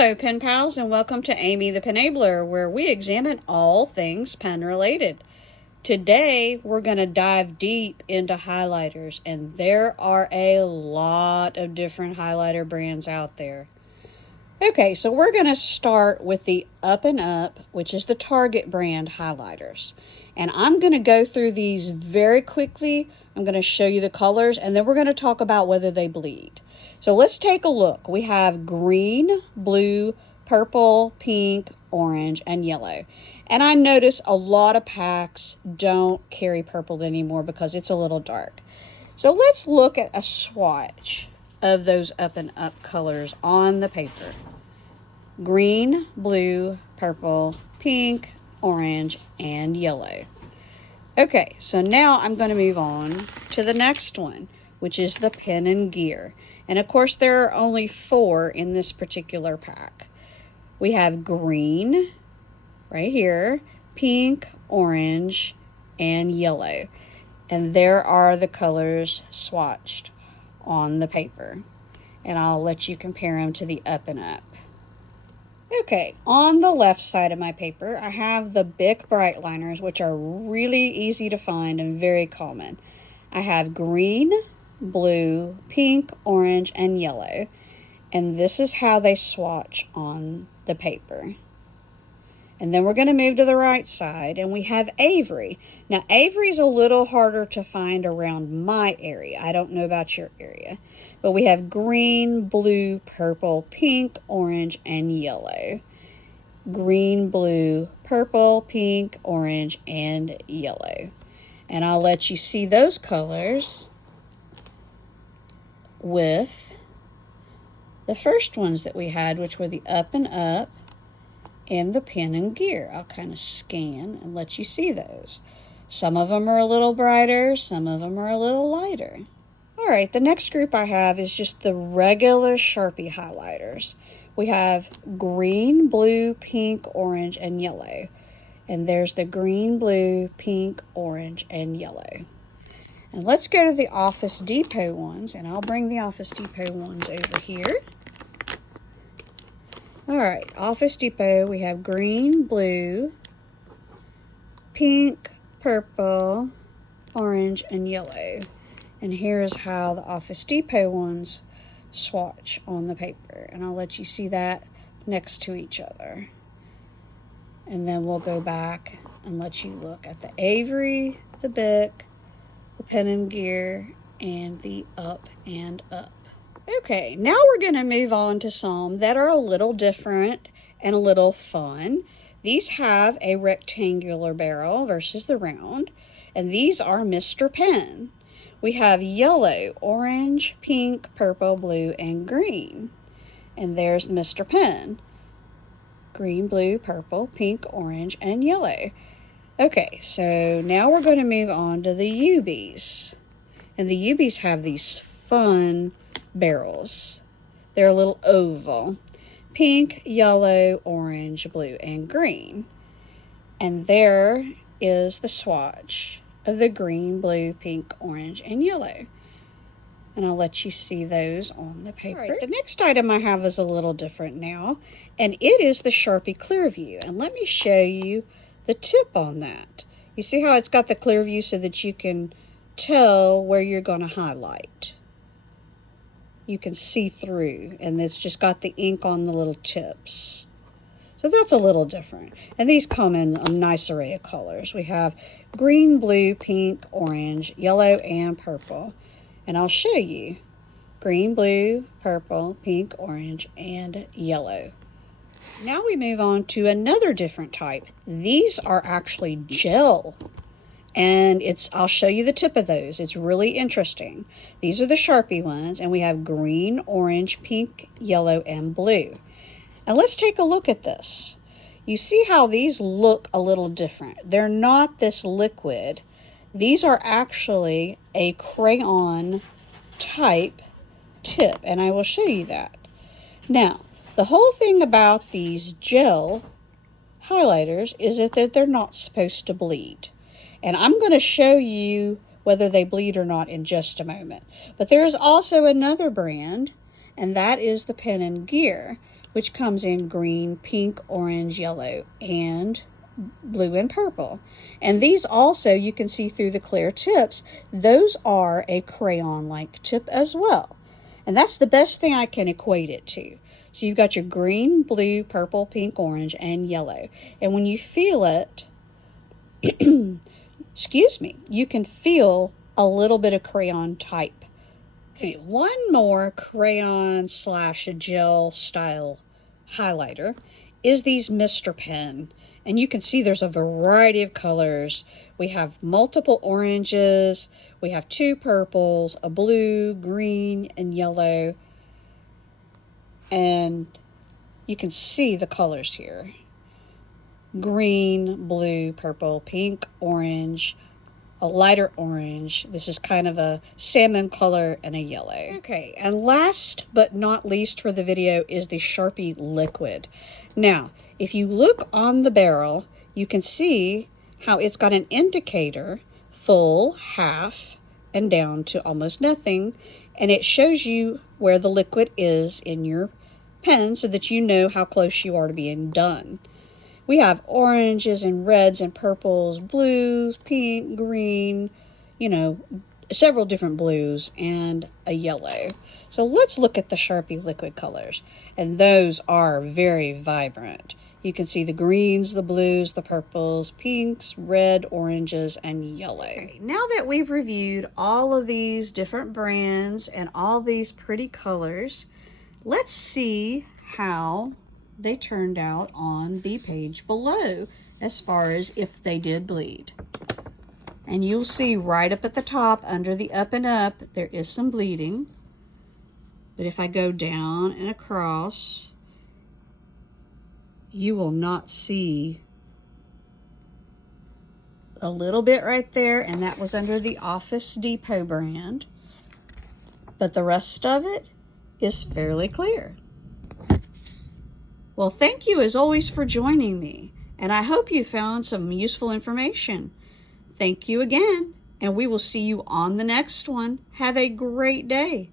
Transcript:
Hello, pen pals, and welcome to Amy the Penabler, where we examine all things pen related. Today, we're going to dive deep into highlighters, and there are a lot of different highlighter brands out there. Okay, so we're going to start with the Up and Up, which is the Target brand highlighters. And I'm going to go through these very quickly. I'm going to show you the colors, and then we're going to talk about whether they bleed. So let's take a look. We have green, blue, purple, pink, orange, and yellow. And I notice a lot of packs don't carry purple anymore because it's a little dark. So let's look at a swatch of those Up and Up colors on the paper. Green, blue, purple, pink, orange, and yellow. Okay, so now I'm going to move on to the next one, which is the Pen and Gear. And of course, there are only 4 in this particular pack. We have green right here, pink, orange, and yellow. And there are the colors swatched on the paper. And I'll let you compare them to the Up and Up. Okay, on the left side of my paper, I have the Bic Bright Liners, which are really easy to find and very common. I have green, blue, pink, orange, and yellow. And this is how they swatch on the paper. And then we're going to move to the right side, and we have Avery. Now, Avery's a little harder to find around my area. I don't know about your area. But we have green, blue, purple, pink, orange, and yellow. Green, blue, purple, pink, orange, and yellow. And I'll let you see those colors with the first ones that we had, which were the Up and Up and the Pen and Gear. I'll kind of scan and let you see those. Some of them are a little brighter, some of them are a little lighter. All right, the next group I have is just the regular Sharpie highlighters. We have green, blue, pink, orange, and yellow. And there's the green, blue, pink, orange, and yellow. And let's go to the Office Depot ones, and I'll bring the Office Depot ones over here. All right, Office Depot, we have green, blue, pink, purple, orange, and yellow. And here's how the Office Depot ones swatch on the paper. And I'll let you see that next to each other. And then we'll go back and let you look at the Avery, the Bic, the Pen and Gear, and the Up and Up. Okay, now we're going to move on to some that are a little different and a little fun. These have a rectangular barrel versus the round, and these are Mr. Pen. We have yellow, orange, pink, purple, blue, and green. And there's Mr. Pen. Green, blue, purple, pink, orange, and yellow. Okay, so now we're going to move on to the UBs. And the UBs have these fun barrels. They're a little oval. Pink, yellow, orange, blue, and green. And there is the swatch of the green, blue, pink, orange, and yellow. And I'll let you see those on the paper. All right, the next item I have is a little different now, and it is the Sharpie Clearview. And let me show you the tip on that. You see how it's got the clear view so that you can tell where you're going to highlight. You can see through, and it's just got the ink on the little tips. So that's a little different. And these come in a nice array of colors. We have green, blue, pink, orange, yellow, and purple. And I'll show you. Green, blue, purple, pink, orange, and yellow. Now we move on to another different type. These are actually gel. And I'll show you the tip of those. It's really interesting. These are the Sharpie ones, and we have green, orange, pink, yellow, and blue. And let's take a look at this. You see how these look a little different. They're not this liquid. These are actually a crayon type tip, and I will show you that. Now, the whole thing about these gel highlighters is that they're not supposed to bleed. And I'm going to show you whether they bleed or not in just a moment. But there is also another brand, and that is the Pen and Gear, which comes in green, pink, orange, yellow, and blue and purple. And these also, you can see through the clear tips, those are a crayon-like tip as well. And that's the best thing I can equate it to. So you've got your green, blue, purple, pink, orange, and yellow. And when you feel it, excuse me, you can feel a little bit of crayon type. One more crayon slash gel style highlighter is these Mr. Pen. And you can see there's a variety of colors. We have multiple oranges, we have 2 purples, a blue, green, and yellow. And you can see the colors here. Green, blue, purple, pink, orange, a lighter orange. This is kind of a salmon color and a yellow. Okay, and last but not least for the video is the Sharpie liquid. Now, if you look on the barrel, you can see how it's got an indicator, full, half, and down to almost nothing. And it shows you where the liquid is in your pen so that you know how close you are to being done. We have oranges and reds and purples, blues, pink, green, you know, several different blues, and a yellow. So let's look at the Sharpie liquid colors. And those are very vibrant. You can see the greens, the blues, the purples, pinks, red, oranges, and yellow. Okay, now that we've reviewed all of these different brands and all these pretty colors, let's see how they turned out on the page below as far as if they did bleed. And you'll see right up at the top under the up and up there is some bleeding. But if I go down and across, you will not see a little bit right there, and that was under the Office Depot brand. But the rest of it is fairly clear. Well, thank you as always for joining me, and I hope you found some useful information. Thank you again, and we will see you on the next one. Have a great day.